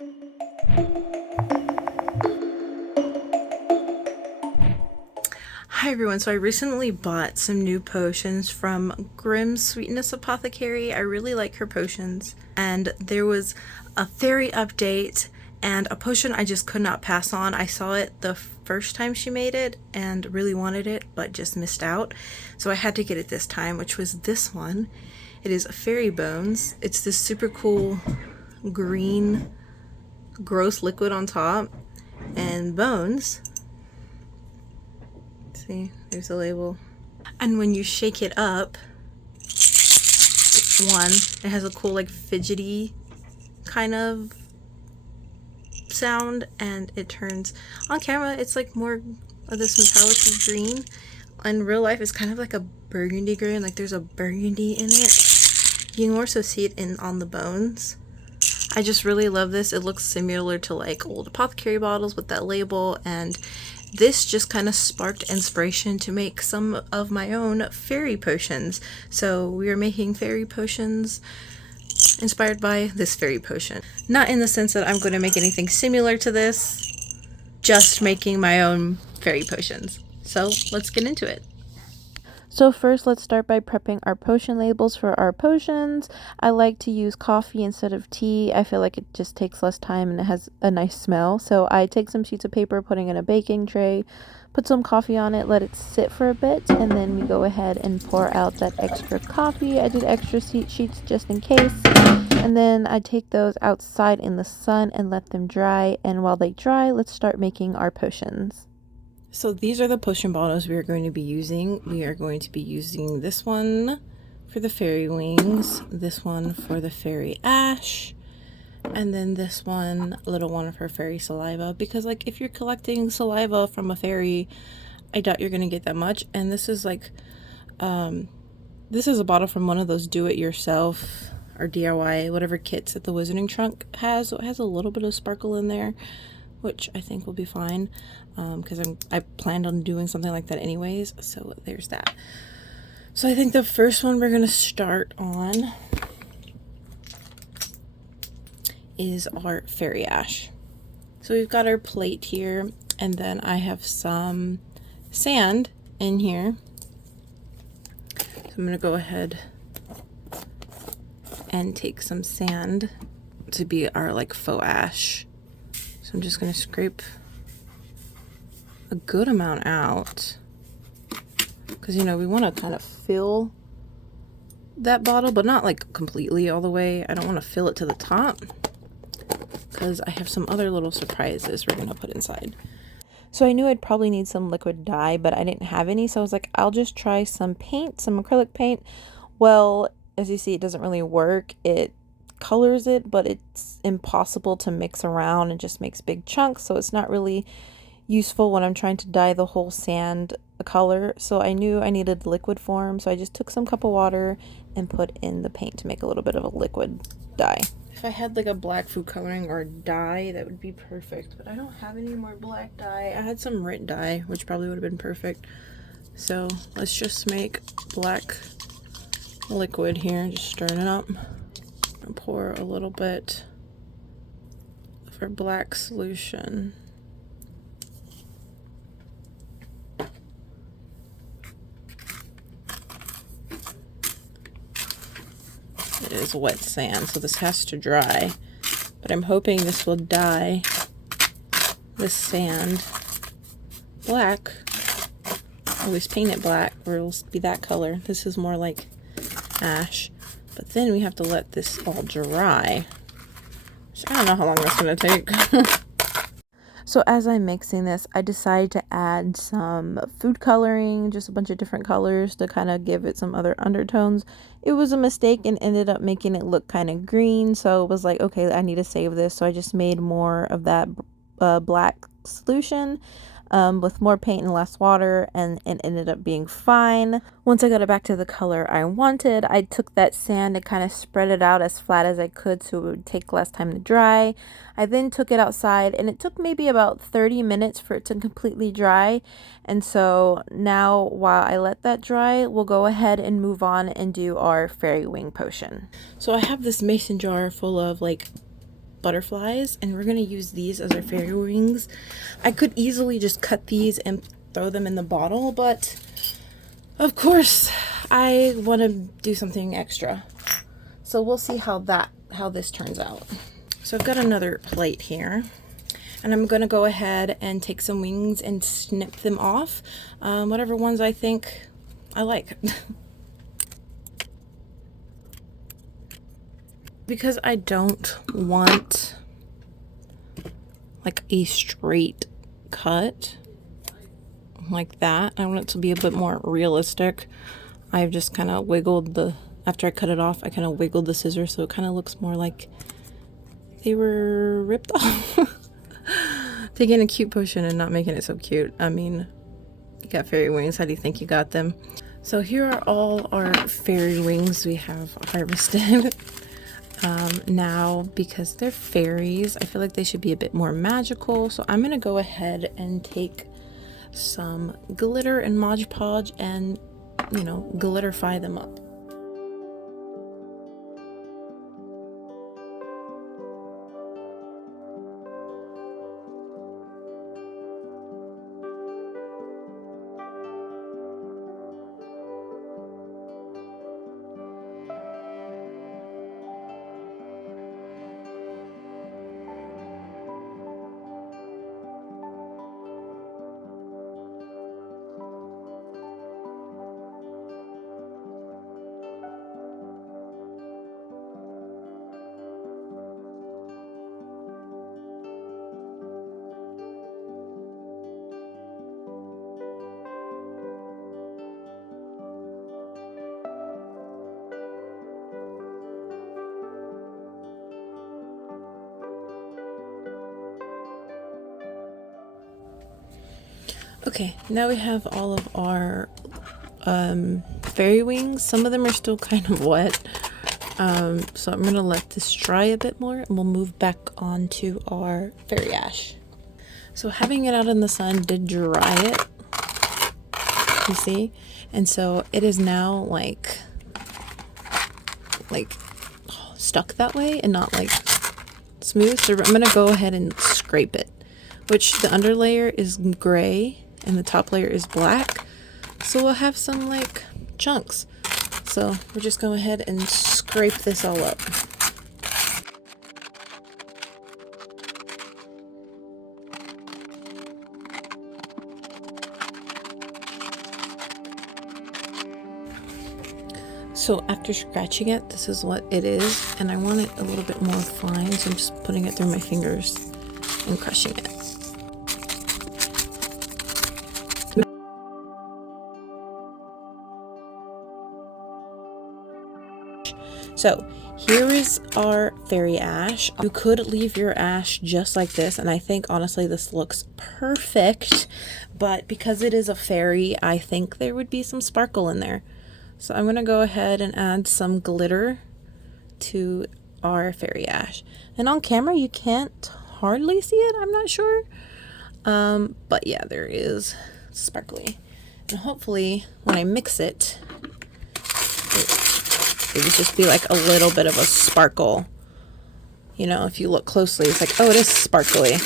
Hi everyone, so I recently bought some new potions from Grimm's Sweetness Apothecary. I really like her potions, and there was a fairy update and a potion I just could not pass on. I saw it the first time she made it and really wanted it, but just missed out. So I had to get it this time, which was this one. It is Fairy Bones. It's this super cool green gross liquid on top and bones. See, there's the label. And when you shake it up, it has a cool like fidgety kind of sound, and it turns on camera it's like more of this metallic green. In real life it's kind of like a burgundy green, like there's a burgundy in it. You can more so see it on the bones. I just really love this. It looks similar to like old apothecary bottles with that label, and this just kind of sparked inspiration to make some of my own fairy potions. So we are making fairy potions inspired by this fairy potion. Not in the sense that I'm going to make anything similar to this, just making my own fairy potions. So let's get into it. So first, let's start by prepping our potion labels for our potions. I like to use coffee instead of tea. I feel like it just takes less time and it has a nice smell. So I take some sheets of paper, putting in a baking tray, put some coffee on it, let it sit for a bit, and then we go ahead and pour out that extra coffee. I did extra sheets just in case. And then I take those outside in the sun and let them dry. And while they dry, let's start making our potions. So these are the potion bottles we are going to be using. We are going to be using this one for the fairy wings, this one for the fairy ash, and then this one, little one for fairy saliva, because like if you're collecting saliva from a fairy, I doubt you're gonna get that much. And this is like this is a bottle from one of those do-it-yourself or DIY whatever kits that the Wizarding Trunk has, so it has a little bit of sparkle in there, which I think will be fine, because I planned on doing something like that anyways, so there's that. So I think the first one we're going to start on is our fairy ash. So we've got our plate here, and then I have some sand in here. So I'm going to go ahead and take some sand to be our like faux ash. So I'm just going to scrape a good amount out, because you know we want to kind of fill that bottle, but not like completely all the way. I don't want to fill it to the top, because I have some other little surprises we're going to put inside. So I knew I'd probably need some liquid dye, but I didn't have any, so I was like, I'll just try some paint, some acrylic paint. Well, as you see, it doesn't really work. It colors it, but it's impossible to mix around and just makes big chunks, so it's not really useful when I'm trying to dye the whole sand a color. So I knew I needed liquid form, so I just took some cup of water and put in the paint to make a little bit of a liquid dye. If I had like a black food coloring or dye, that would be perfect, but I don't have any more black dye. I had some Rit dye, which probably would have been perfect. So let's just make black liquid here, just stirring it up. And pour a little bit of our black solution. It is wet sand, so this has to dry, but I'm hoping this will dye this sand black. I always paint it black, or it'll be that color. This is more like ash, but then we have to let this all dry. So I don't know how long that's going to take. So as I'm mixing this, I decided to add some food coloring, just a bunch of different colors to kind of give it some other undertones. It was a mistake and ended up making it look kind of green, so it was like, okay, I need to save this. So I just made more of that black solution with more paint and less water, and it ended up being fine. Once I got it back to the color I wanted, I took that sand and kind of spread it out as flat as I could so it would take less time to dry. I then took it outside, and it took maybe about 30 minutes for it to completely dry. And so now, while I let that dry, we'll go ahead and move on and do our fairy wing potion. So I have this mason jar full of like butterflies, and we're gonna use these as our fairy wings. I could easily just cut these and throw them in the bottle, but of course I want to do something extra. So we'll see how this turns out. So I've got another plate here, and I'm gonna go ahead and take some wings and snip them off, whatever ones I think I like. Because I don't want like a straight cut like that. I want it to be a bit more realistic. I've just kind of wiggled after I cut it off, I kind of wiggled the scissors so it kind of looks more like they were ripped off. Taking a cute potion and not making it so cute. I mean, you got fairy wings. How do you think you got them? So here are all our fairy wings we have harvested. Now, because they're fairies, I feel like they should be a bit more magical. So I'm going to go ahead and take some glitter and Mod Podge and, you know, glitterify them up. Okay, now we have all of our fairy wings. Some of them are still kind of wet, so I'm gonna let this dry a bit more and we'll move back on to our fairy ash. So having it out in the sun did dry it, you see, and so it is now like stuck that way and not like smooth. So I'm gonna go ahead and scrape it, which the under layer is gray and the top layer is black, so we'll have some like chunks. So we're just going ahead and scrape this all up. So after scratching it, this is what it is, and I want it a little bit more fine, so I'm just putting it through my fingers and crushing it. So here is our fairy ash. You could leave your ash just like this, and I think honestly this looks perfect, but because it is a fairy, I think there would be some sparkle in there. So I'm gonna go ahead and add some glitter to our fairy ash. And on camera you can't hardly see it, I'm not sure. But yeah, there is sparkly. And hopefully when I mix it, it would just be like a little bit of a sparkle. You know, if you look closely, it's like, oh, it is sparkly.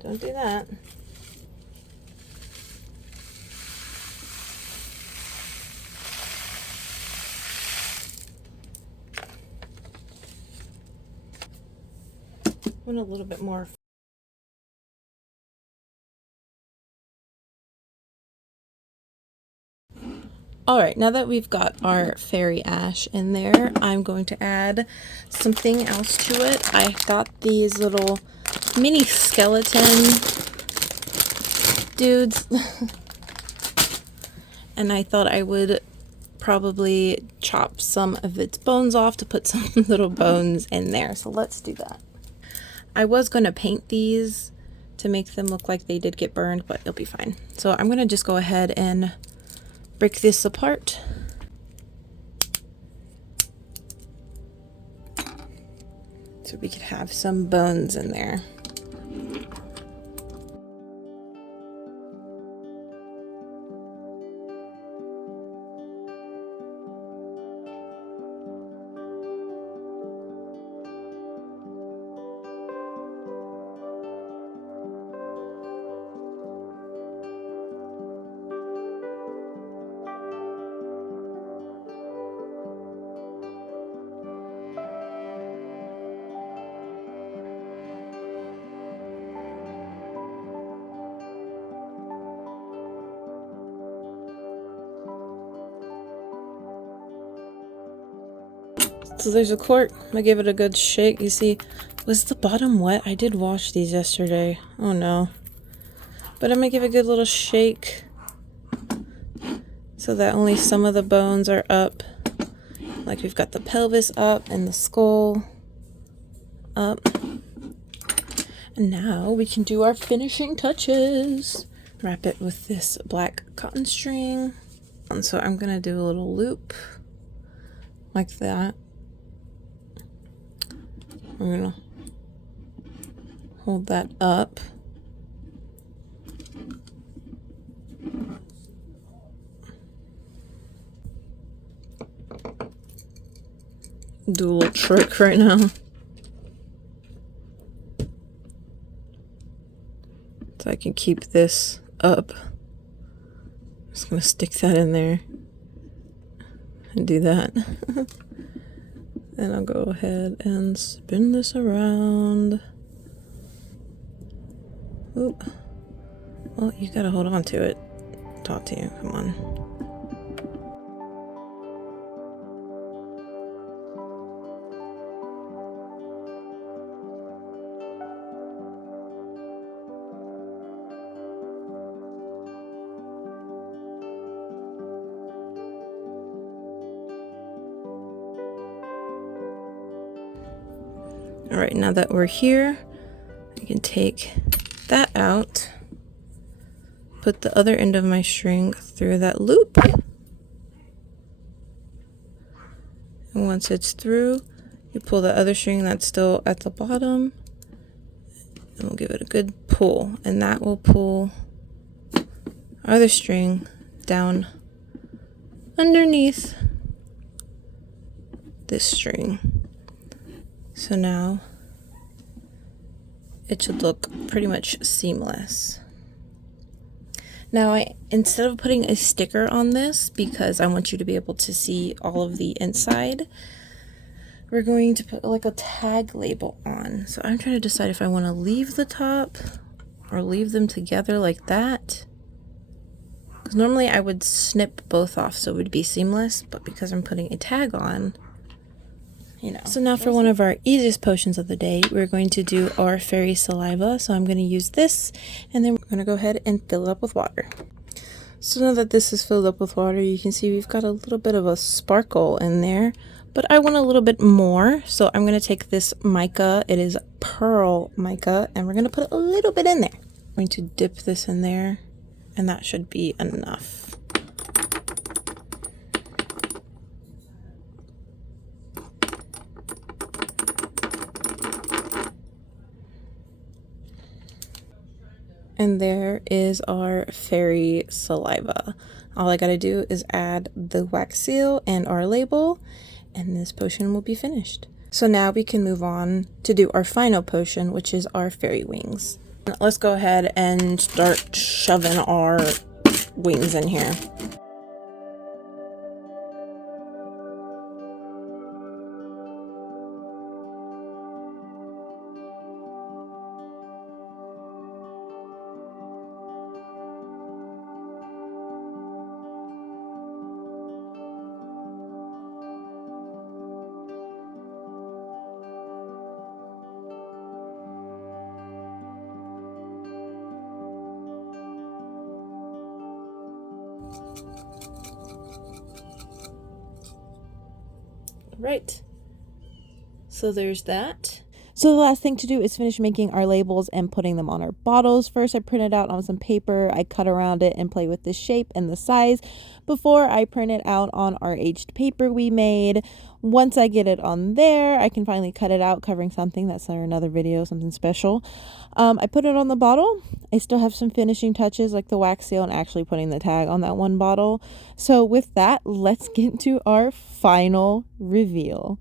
Don't do that. I want a little bit more. Alright, now that we've got our fairy ash in there, I'm going to add something else to it. I got these little mini skeleton dudes. And I thought I would probably chop some of its bones off to put some little bones in there. So let's do that. I was going to paint these to make them look like they did get burned, but it'll be fine. So I'm going to just go ahead and break this apart. So we could have some bones in there. So there's a cork. I gave it a good shake. You see, was the bottom wet? I did wash these yesterday. Oh no. But I'm gonna give it a good little shake so that only some of the bones are up. Like we've got the pelvis up and the skull up. And now we can do our finishing touches. Wrap it with this black cotton string. And so I'm gonna do a little loop like that. We're gonna hold that up. Do a little trick right now. So I can keep this up. I'm just gonna stick that in there and do that. And I'll go ahead and spin this around. Oop. Well, you gotta hold on to it. Talk to you. Come on. All right, now that we're here, I can take that out, put the other end of my string through that loop. And once it's through, you pull the other string that's still at the bottom, and we'll give it a good pull, and that will pull our other string down underneath this string. So now it should look pretty much seamless. Now instead of putting a sticker on this, because I want you to be able to see all of the inside, we're going to put like a tag label on. So I'm trying to decide if I want to leave the top or leave them together like that. Because normally I would snip both off so it would be seamless, but because I'm putting a tag on, you know. So now for one of our easiest potions of the day, we're going to do our fairy saliva. So I'm going to use this, and then we're going to go ahead and fill it up with water. So now that this is filled up with water, you can see we've got a little bit of a sparkle in there, but I want a little bit more. So I'm going to take this mica, it is pearl mica, and we're going to put a little bit in there. I'm going to dip this in there, and that should be enough. And there is our fairy saliva. All I gotta do is add the wax seal and our label, and this potion will be finished. So now we can move on to do our final potion, which is our fairy wings. Let's go ahead and start shoving our wings in here. Right, so there's that. So the last thing to do is finish making our labels and putting them on our bottles. First, I printed out on some paper. I cut around it and play with the shape and the size before I print it out on our aged paper we made. Once I get it on there, I can finally cut it out covering something. That's for another video, something special. I put it on the bottle. I still have some finishing touches like the wax seal and actually putting the tag on that one bottle. So with that, let's get to our final reveal.